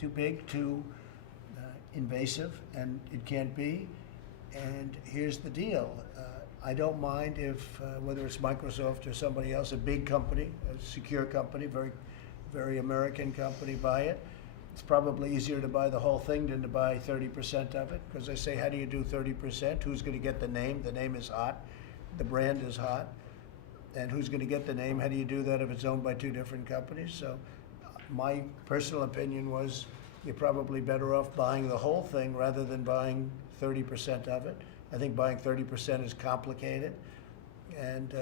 too big, too invasive, and it can't be. And here's the deal. I don't mind if, whether it's Microsoft or somebody else, a big company, a secure company, very American company, buy it. It's probably easier to buy the whole thing than to buy 30% of it, because they say, how do you do 30%? Who's going to get the name? The name is hot. The brand is hot. And who's going to get the name? How do you do that if it's owned by two different companies? So my personal opinion was you're probably better off buying the whole thing rather than buying 30% of it. I think buying 30% is complicated. And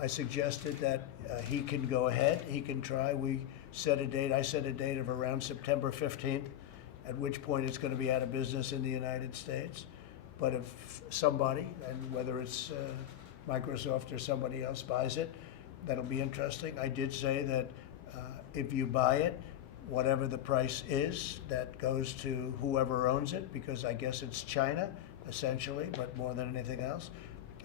I suggested that he can go ahead, he can try. We set a date, I set a date of around September 15th, at which point it's going to be out of business in the United States. But if somebody, and whether it's Microsoft or somebody else buys it, that'll be interesting. I did say that if you buy it, whatever the price is, that goes to whoever owns it, because I guess it's China, essentially, but more than anything else.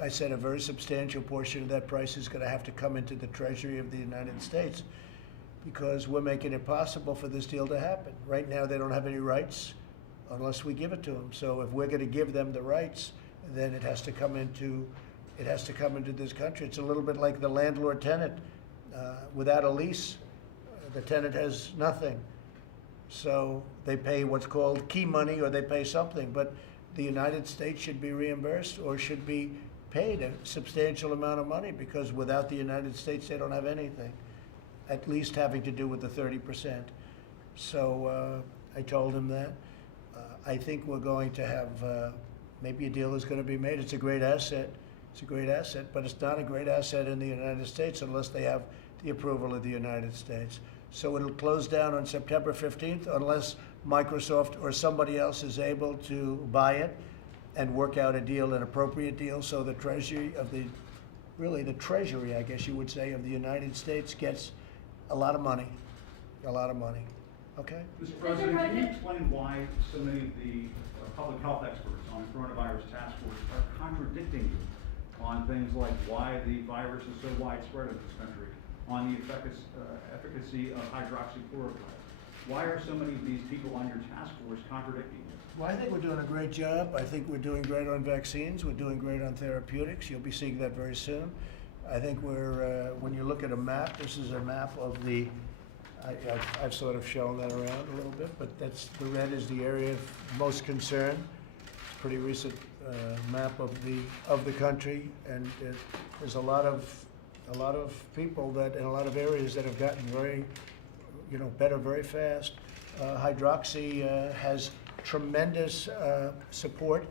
I said a very substantial portion of that price is going to have to come into the Treasury of the United States, because we're making it possible for this deal to happen. Right now, they don't have any rights unless we give it to them. So if we're going to give them the rights, then it has to come into this country. It's a little bit like the landlord-tenant. Without a lease, the tenant has nothing. So they pay what's called key money, or they pay something. But the United States should be reimbursed or should be paid a substantial amount of money, because without the United States, they don't have anything, at least having to do with the 30%. So I told him that. I think we're going to have, maybe a deal is going to be made. It's a great asset. It's a great asset, but it's not a great asset in the United States unless they have the approval of the United States. So it'll close down on September 15th unless Microsoft or somebody else is able to buy it and work out a deal, an appropriate deal, so the Treasury of the, really the Treasury, I guess you would say, of the United States gets a lot of money, okay? Mr. President, can you explain why so many of the public health experts on the coronavirus task force are contradicting you on things like why the virus is so widespread in this country, on the efficacy of hydroxychloroquine? Why are so many of these people on your task force contradicting you? Well, I think we're doing a great job. I think we're doing great on vaccines. We're doing great on therapeutics. You'll be seeing that very soon. I think we're, when you look at a map, this is a map of the, I've sort of shown that around a little bit, but that's, the red is the area of most concern. It's a pretty recent map of the country, and there's a lot of people that, in a lot of areas that have gotten very, better very fast. Hydroxy has tremendous support,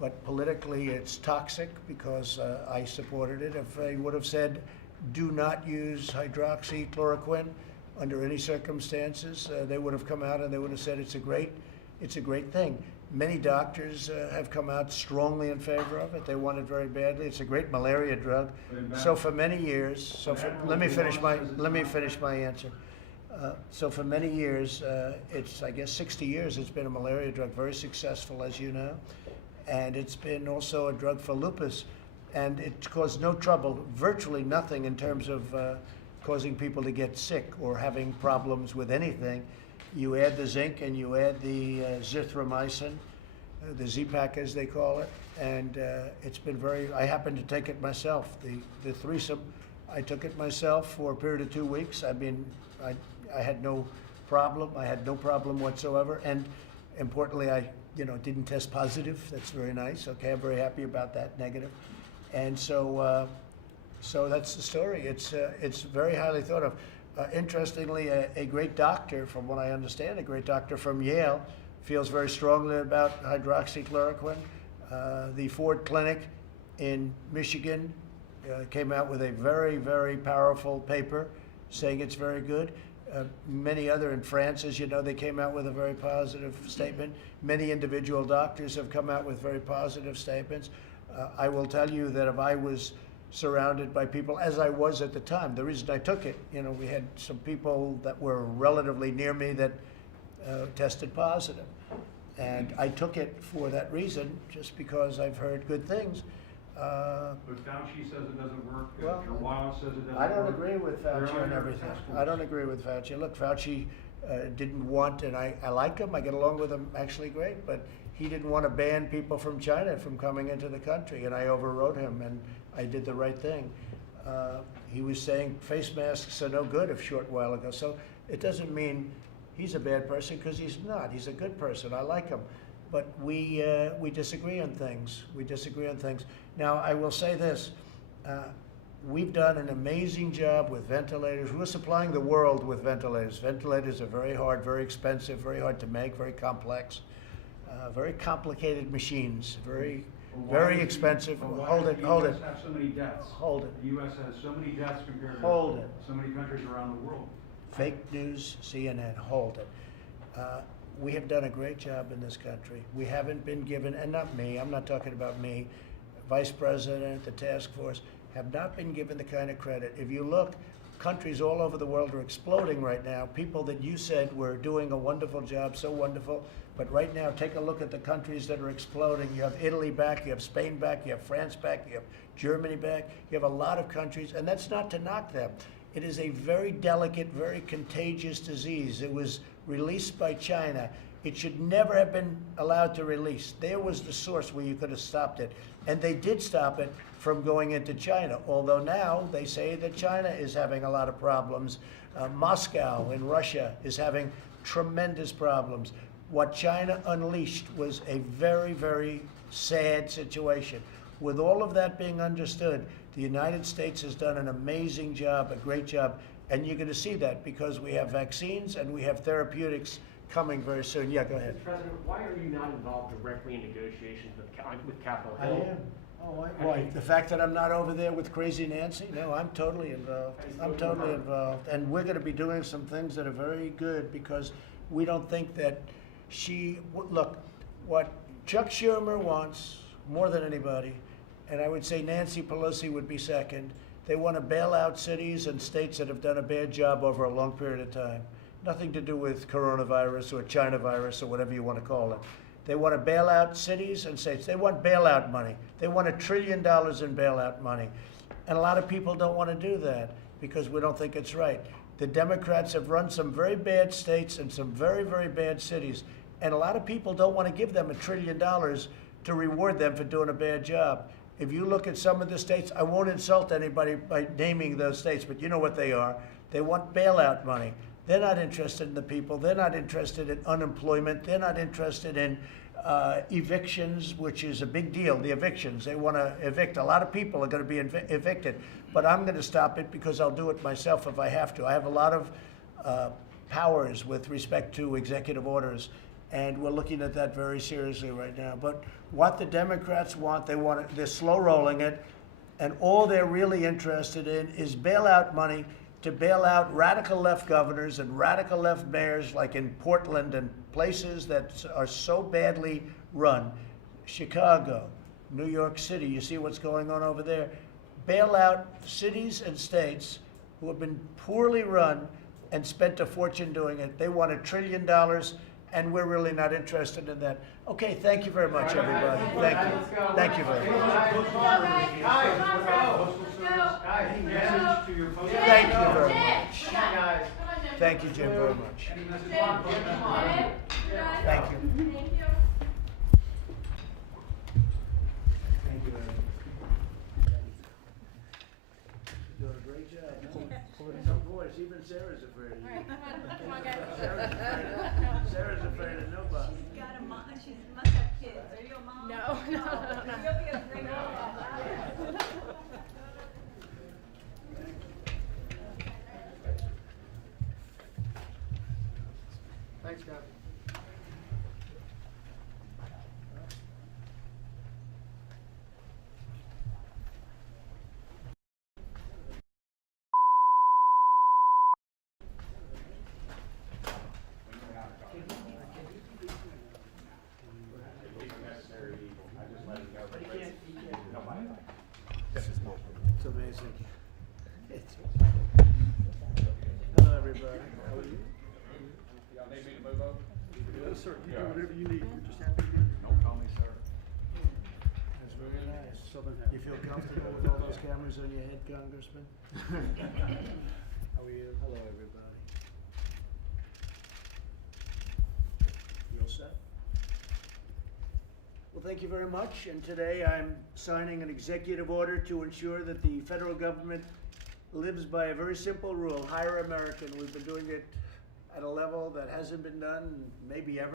but politically it's toxic, because I supported it. If I would have said, do not use hydroxychloroquine under any circumstances, they would have come out and they would have said it's a great thing. Many doctors have come out strongly in favor of it. They want it very badly. It's a great malaria drug. So for many years, let me finish my answer. So for many years, it's, I guess 60 years, it's been a malaria drug, very successful, as you know. And it's been also a drug for lupus. And it caused no trouble, virtually nothing in terms of causing people to get sick or having problems with anything. You add the zinc and you add the zithromycin, the Z-Pak as they call it, and it's been very, I happen to take it myself. The threesome, I took it myself for a period of 2 weeks. I had no problem. I had no problem whatsoever, and importantly, I didn't test positive. That's very nice. Okay, I'm very happy about that, negative. And so that's the story. It's very highly thought of. Interestingly, a great doctor, from what I understand, a great doctor from Yale, feels very strongly about hydroxychloroquine. The Ford Clinic in Michigan came out with a very, very powerful paper saying it's very good. Many other, in France, as you know, they came out with a very positive statement. Many individual doctors have come out with very positive statements. I will tell you that if I was surrounded by people, as I was at the time, the reason I took it, we had some people that were relatively near me that tested positive. And I took it for that reason, just because I've heard good things. But Fauci says it doesn't work. Well, Wallace says it doesn't work. I don't agree with Fauci on everything. I don't agree with Fauci. Look, Fauci didn't want, and I like him, I get along with him actually great, but he didn't want to ban people from China from coming into the country, and I overrode him, and I did the right thing. He was saying face masks are no good a short while ago, so it doesn't mean he's a bad person, because he's not. He's a good person. I like him. But we disagree on things. We disagree on things. Now, I will say this. We've done an amazing job with ventilators. We're supplying the world with ventilators. Ventilators are very hard, very expensive, very hard to make, very complex, very complicated machines, very expensive. Hold it, hold it. The U.S. have so many deaths. Hold it. The U.S. has so many deaths compared to so many countries around the world. Fake news, CNN, hold it. We have done a great job in this country. We haven't been given, and not me, I'm not talking about me, Vice President, the task force, have not been given the kind of credit. If you look, countries all over the world are exploding right now. People that you said were doing a wonderful job, so wonderful, but right now, take a look at the countries that are exploding. You have Italy back, you have Spain back, you have France back, you have Germany back, you have a lot of countries, and that's not to knock them. It is a very delicate, very contagious disease. It was released by China. It should never have been allowed to release. There was the source where you could have stopped it. And they did stop it from going into China, although now they say that China is having a lot of problems. Moscow in Russia is having tremendous problems. What China unleashed was a very, very sad situation. With all of that being understood, the United States has done an amazing job, a great job, and you're going to see that because we have vaccines and we have therapeutics coming very soon. Yeah, go ahead. Mr. President, why are you not involved directly in negotiations with Capitol I Hill? am. Oh, why? The fact that I'm not over there with Crazy Nancy? No, I'm totally involved. I'm totally involved. And we're going to be doing some things that are very good because we don't think that look, what Chuck Schumer wants more than anybody, and I would say Nancy Pelosi would be second, they want to bail out cities and states that have done a bad job over a long period of time. Nothing to do with coronavirus or China virus or whatever you want to call it. They want to bail out cities and states. They want bailout money. They want $1 trillion in bailout money. And a lot of people don't want to do that because we don't think it's right. The Democrats have run some very bad states and some very, very bad cities. And a lot of people don't want to give them $1 trillion to reward them for doing a bad job. If you look at some of the states, I won't insult anybody by naming those states, but you know what they are. They want bailout money. They're not interested in the people. They're not interested in unemployment. They're not interested in evictions, which is a big deal, the evictions. They want to evict. A lot of people are going to be evicted. But I'm going to stop it because I'll do it myself if I have to. I have a lot of powers with respect to executive orders, and we're looking at that very seriously right now. But what the Democrats want, they're slow rolling it, and all they're really interested in is bailout money to bail out radical left governors and radical left mayors like in Portland and places that are so badly run. Chicago, New York City, you see what's going on over there. Bail out cities and states who have been poorly run and spent a fortune doing it. They want $1 trillion, and we're really not interested in that. Okay, thank you very much, everybody. Thank you. Thank you very much. Thank you very much. Thank you, Jim, very much. Thank you. Thank you, Evan. You're doing a great job. Some boys, even Sarah's afraid of you. Come on, guys. Sarah's afraid of nobody. She must have kids. Are you a mom? No. You'll be a great mom. Thanks, Scott. It's amazing. Hello, everybody. How are you? Y'all need me to move over? Yes, sir. You do whatever you need. We're just happy to hear. Don't call me sir. That's very nice. Southern You feel comfortable with all those cameras on your head, Congressman? How are you? Hello, everybody. Well, thank you very much. And today I'm signing an executive order to ensure that the federal government lives by a very simple rule: hire American. We've been doing it at a level that hasn't been done maybe ever.